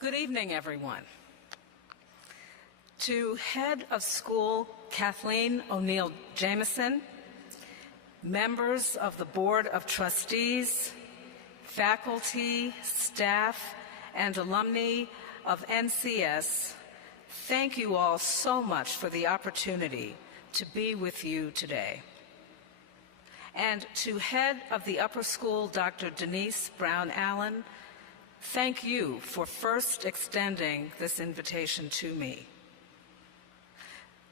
Good evening, everyone. To Head of School Kathleen O'Neill Jameson, members of the Board of Trustees, faculty, staff, and alumni of NCS, thank you all so much for the opportunity to be with you today. And to Head of the Upper School, Dr. Denise Brown Allen, thank you for first extending this invitation to me.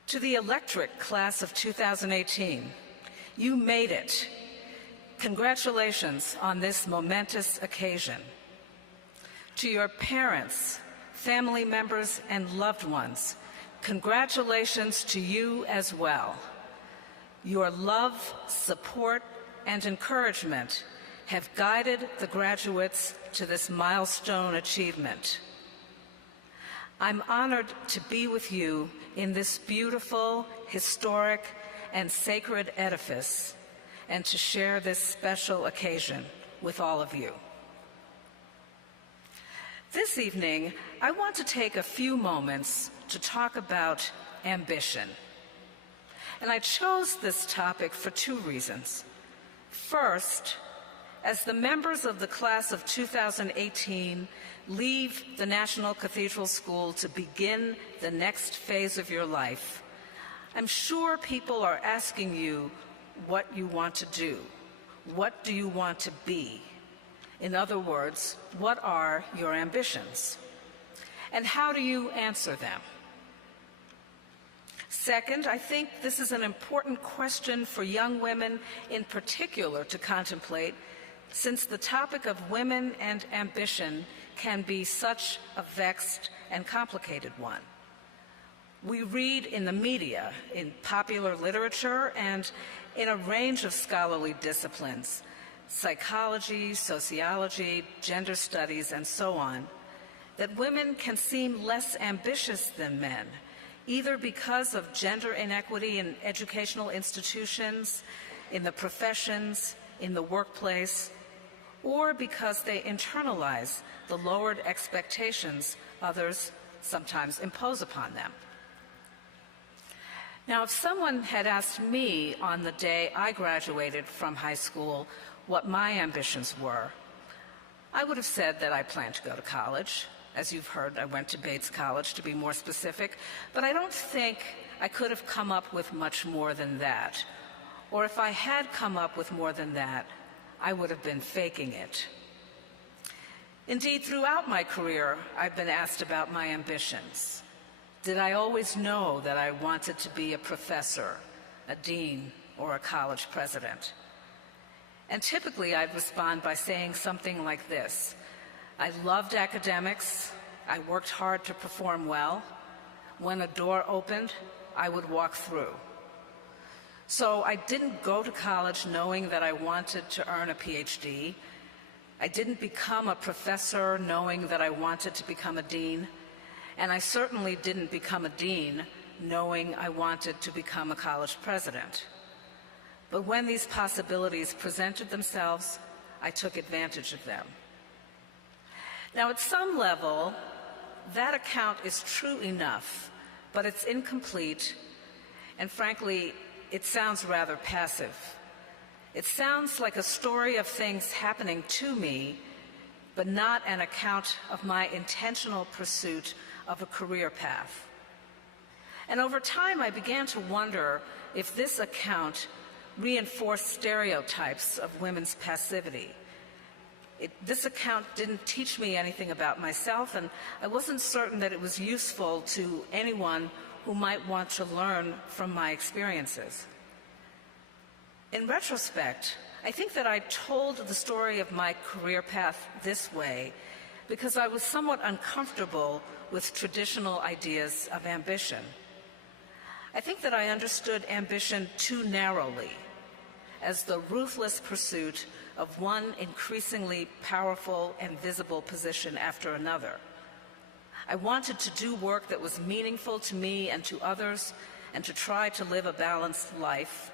To the electric class of 2018, you made it. Congratulations on this momentous occasion. To your parents, family members, and loved ones, congratulations to you as well. Your love, support, and encouragement have guided the graduates to this milestone achievement. I'm honored to be with you in this beautiful, historic, and sacred edifice, and to share this special occasion with all of you. This evening, I want to take a few moments to talk about ambition. And I chose this topic for two reasons. First, as the members of the class of 2018 leave the National Cathedral School to begin the next phase of your life, I'm sure people are asking you what you want to do. What do you want to be? In other words, what are your ambitions? And how do you answer them? Second, I think this is an important question for young women in particular to contemplate, since the topic of women and ambition can be such a vexed and complicated one. We read in the media, in popular literature, and in a range of scholarly disciplines, psychology, sociology, gender studies, and so on, that women can seem less ambitious than men, either because of gender inequity in educational institutions, in the professions, in the workplace, or because they internalize the lowered expectations others sometimes impose upon them. Now, if someone had asked me on the day I graduated from high school what my ambitions were, I would have said that I planned to go to college. As you've heard, I went to Bates College, to be more specific, but I don't think I could have come up with much more than that. Or if I had come up with more than that, I would have been faking it. Indeed, throughout my career, I've been asked about my ambitions. Did I always know that I wanted to be a professor, a dean, or a college president? And typically, I'd respond by saying something like this: I loved academics, I worked hard to perform well. When a door opened, I would walk through. So I didn't go to college knowing that I wanted to earn a PhD. I didn't become a professor knowing that I wanted to become a dean. And I certainly didn't become a dean knowing I wanted to become a college president. But when these possibilities presented themselves, I took advantage of them. Now, at some level, that account is true enough, but it's incomplete, and frankly, it sounds rather passive. It sounds like a story of things happening to me, but not an account of my intentional pursuit of a career path. And over time, I began to wonder if this account reinforced stereotypes of women's passivity. This account didn't teach me anything about myself, and I wasn't certain that it was useful to anyone who might want to learn from my experiences. In retrospect, I think that I told the story of my career path this way because I was somewhat uncomfortable with traditional ideas of ambition. I think that I understood ambition too narrowly, as the ruthless pursuit of one increasingly powerful and visible position after another. I wanted to do work that was meaningful to me and to others, and to try to live a balanced life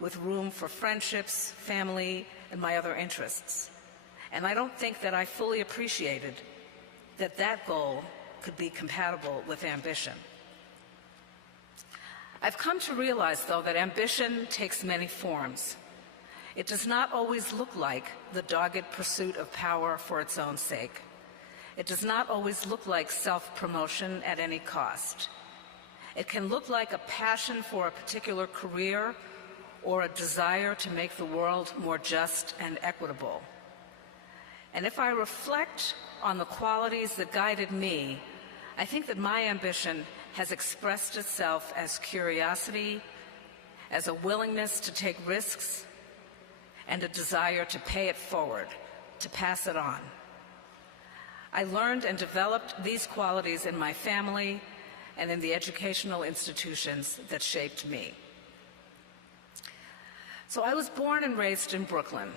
with room for friendships, family, and my other interests. And I don't think that I fully appreciated that that goal could be compatible with ambition. I've come to realize, though, that ambition takes many forms. It does not always look like the dogged pursuit of power for its own sake. It does not always look like self-promotion at any cost. It can look like a passion for a particular career or a desire to make the world more just and equitable. And if I reflect on the qualities that guided me, I think that my ambition has expressed itself as curiosity, as a willingness to take risks, and a desire to pay it forward, to pass it on. I learned and developed these qualities in my family and in the educational institutions that shaped me. So I was born and raised in Brooklyn.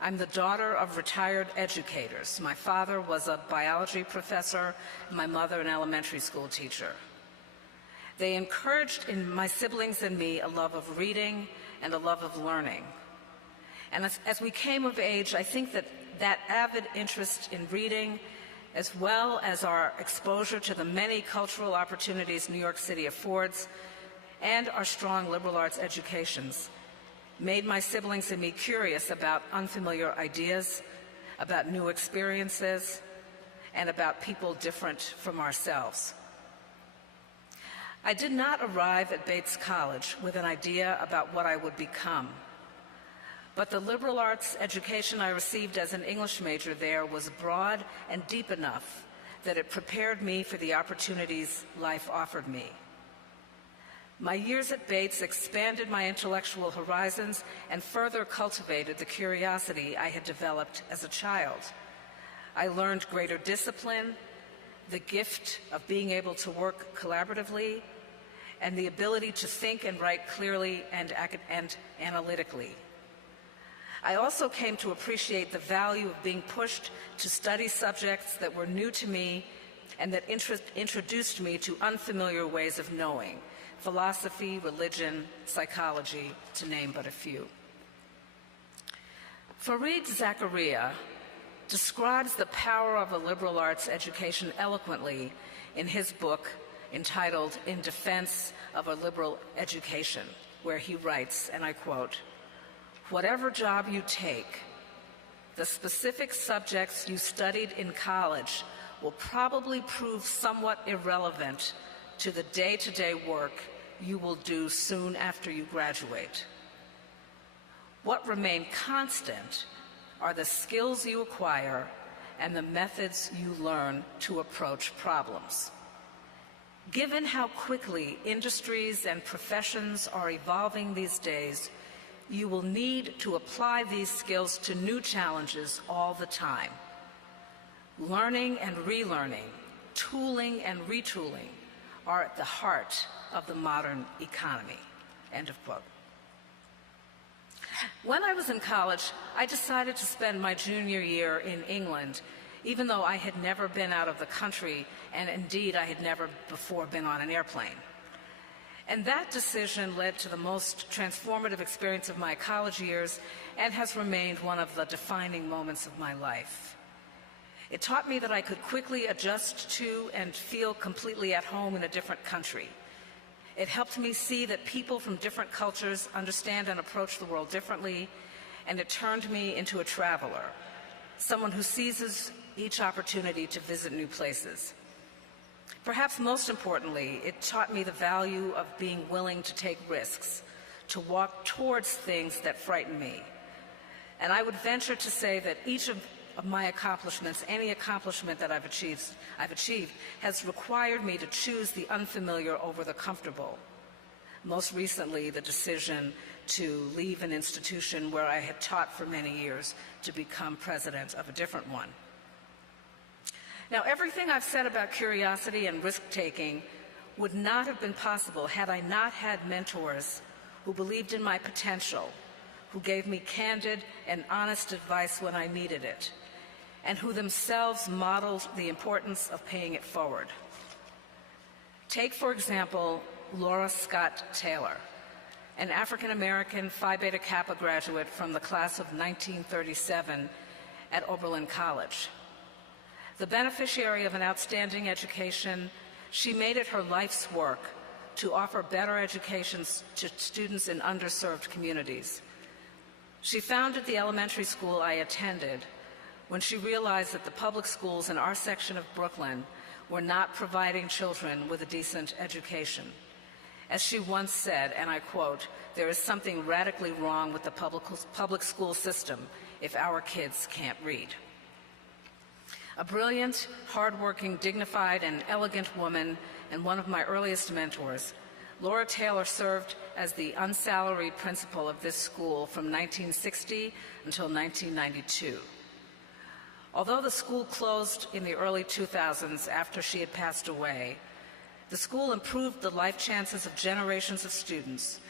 I'm the daughter of retired educators. My father was a biology professor, and my mother an elementary school teacher. They encouraged in my siblings and me a love of reading and a love of learning. And as we came of age, I think that avid interest in reading, as well as our exposure to the many cultural opportunities New York City affords, and our strong liberal arts educations, made my siblings and me curious about unfamiliar ideas, about new experiences, and about people different from ourselves. I did not arrive at Bates College with an idea about what I would become, but the liberal arts education I received as an English major there was broad and deep enough that it prepared me for the opportunities life offered me. My years at Bates expanded my intellectual horizons and further cultivated the curiosity I had developed as a child. I learned greater discipline, the gift of being able to work collaboratively, and the ability to think and write clearly and analytically. I also came to appreciate the value of being pushed to study subjects that were new to me and that introduced me to unfamiliar ways of knowing: philosophy, religion, psychology, to name but a few. Fareed Zakaria describes the power of a liberal arts education eloquently in his book entitled In Defense of a Liberal Education, where he writes, and I quote, "Whatever job you take, the specific subjects you studied in college will probably prove somewhat irrelevant to the day-to-day work you will do soon after you graduate. What remain constant are the skills you acquire and the methods you learn to approach problems. Given how quickly industries and professions are evolving these days, you will need to apply these skills to new challenges all the time. Learning and relearning, tooling and retooling are at the heart of the modern economy." End of quote. When I was in college, I decided to spend my junior year in England, even though I had never been out of the country, and indeed I had never before been on an airplane. And that decision led to the most transformative experience of my college years and has remained one of the defining moments of my life. It taught me that I could quickly adjust to and feel completely at home in a different country. It helped me see that people from different cultures understand and approach the world differently, and it turned me into a traveler, someone who seizes each opportunity to visit new places. Perhaps most importantly, it taught me the value of being willing to take risks, to walk towards things that frighten me. And I would venture to say that each of my accomplishments, any accomplishment that I've achieved, has required me to choose the unfamiliar over the comfortable. Most recently, the decision to leave an institution where I had taught for many years to become president of a different one. Now, everything I've said about curiosity and risk-taking would not have been possible had I not had mentors who believed in my potential, who gave me candid and honest advice when I needed it, and who themselves modeled the importance of paying it forward. Take, for example, Laura Scott Taylor, an African-American Phi Beta Kappa graduate from the class of 1937 at Oberlin College. The beneficiary of an outstanding education, she made it her life's work to offer better educations to students in underserved communities. She founded the elementary school I attended when she realized that the public schools in our section of Brooklyn were not providing children with a decent education. As she once said, and I quote, "There is something radically wrong with the public school system if our kids can't read." A brilliant, hardworking, dignified, and elegant woman, and one of my earliest mentors, Laura Taylor served as the unsalaried principal of this school from 1960 until 1992. Although the school closed in the early 2000s after she had passed away, the school improved the life chances of generations of students,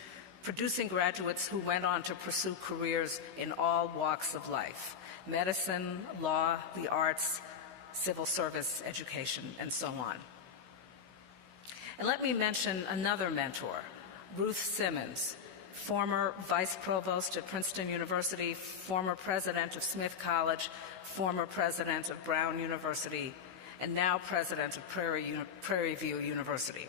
producing graduates who went on to pursue careers in all walks of life: medicine, law, the arts, civil service, education, and so on. And let me mention another mentor, Ruth Simmons, former vice provost at Princeton University, former president of Smith College, former president of Brown University, and now president of Prairie View University.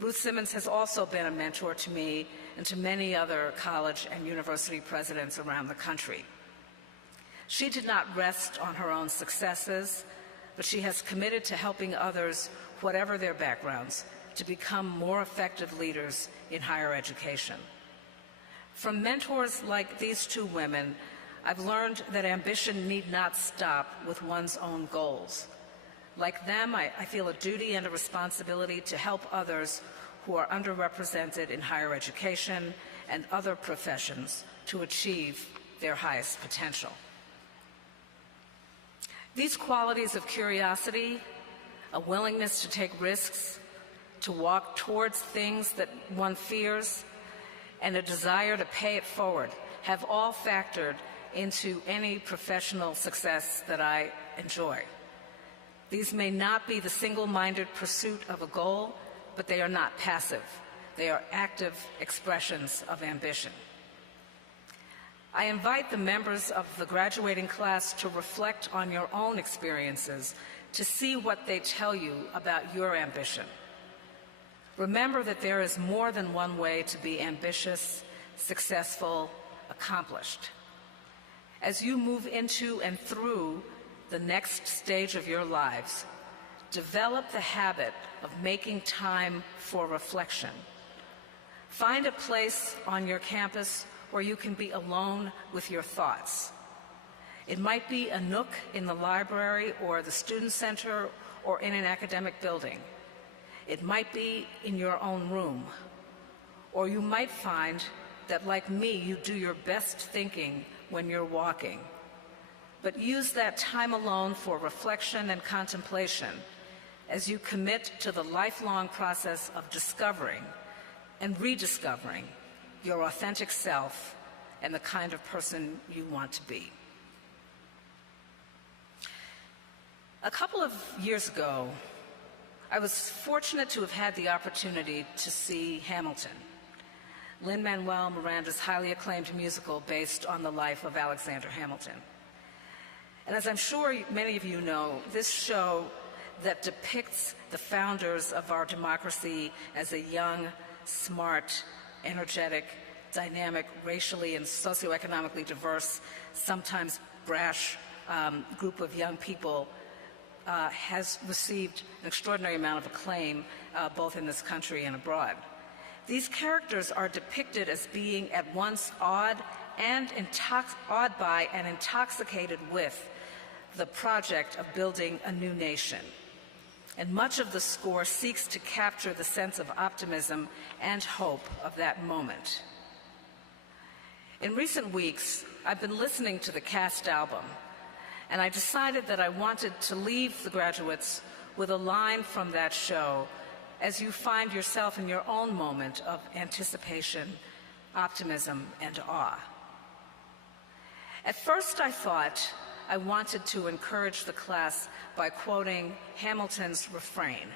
Ruth Simmons has also been a mentor to me and to many other college and university presidents around the country. She did not rest on her own successes, but she has committed to helping others, whatever their backgrounds, to become more effective leaders in higher education. From mentors like these two women, I've learned that ambition need not stop with one's own goals. Like them, I feel a duty and a responsibility to help others who are underrepresented in higher education and other professions to achieve their highest potential. These qualities of curiosity, a willingness to take risks, to walk towards things that one fears, and a desire to pay it forward have all factored into any professional success that I enjoy. These may not be the single-minded pursuit of a goal, but they are not passive. They are active expressions of ambition. I invite the members of the graduating class to reflect on your own experiences, to see what they tell you about your ambition. Remember that there is more than one way to be ambitious, successful, accomplished. As you move into and through the next stage of your lives, develop the habit of making time for reflection. Find a place on your campus where you can be alone with your thoughts. It might be a nook in the library or the student center or in an academic building. It might be in your own room. Or you might find that, like me, you do your best thinking when you're walking. But use that time alone for reflection and contemplation as you commit to the lifelong process of discovering and rediscovering your authentic self and the kind of person you want to be. A couple of years ago, I was fortunate to have had the opportunity to see Hamilton, Lin-Manuel Miranda's highly acclaimed musical based on the life of Alexander Hamilton. And as I'm sure many of you know, this show that depicts the founders of our democracy as a young, smart, energetic, dynamic, racially and socioeconomically diverse, sometimes brash group of young people has received an extraordinary amount of acclaim both in this country and abroad. These characters are depicted as being at once awed by and intoxicated with the project of building a new nation. And much of the score seeks to capture the sense of optimism and hope of that moment. In recent weeks, I've been listening to the cast album, and I decided that I wanted to leave the graduates with a line from that show as you find yourself in your own moment of anticipation, optimism, and awe. At first, I thought I wanted to encourage the class by quoting Hamilton's refrain,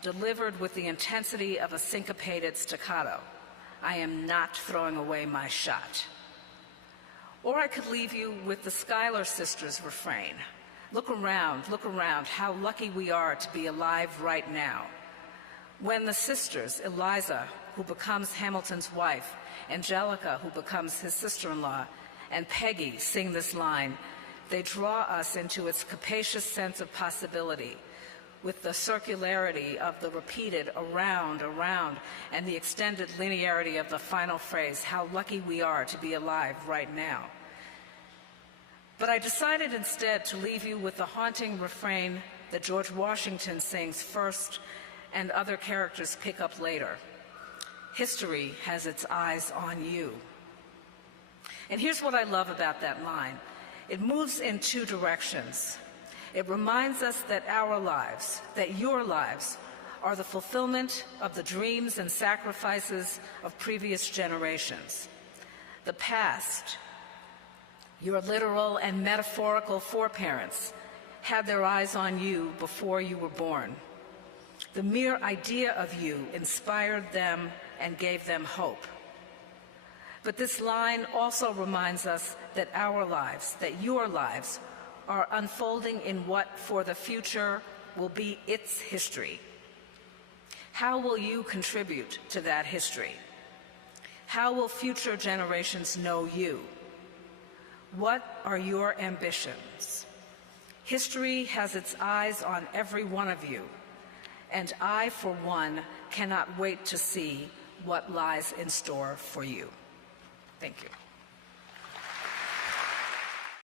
delivered with the intensity of a syncopated staccato, "I am not throwing away my shot." Or I could leave you with the Schuyler sisters' refrain, look around, how lucky we are to be alive right now. When the sisters, Eliza, who becomes Hamilton's wife, Angelica, who becomes his sister-in-law, and Peggy sing this line, they draw us into its capacious sense of possibility, with the circularity of the repeated around, and the extended linearity of the final phrase, how lucky we are to be alive right now. But I decided instead to leave you with the haunting refrain that George Washington sings first and other characters pick up later. History has its eyes on you. And here's what I love about that line. It moves in two directions. It reminds us that our lives, that your lives, are the fulfillment of the dreams and sacrifices of previous generations. The past, your literal and metaphorical foreparents, had their eyes on you before you were born. The mere idea of you inspired them and gave them hope. But this line also reminds us that our lives, that your lives, are unfolding in what for the future will be its history. How will you contribute to that history? How will future generations know you? What are your ambitions? History has its eyes on every one of you, and I, for one, cannot wait to see what lies in store for you. Thank you.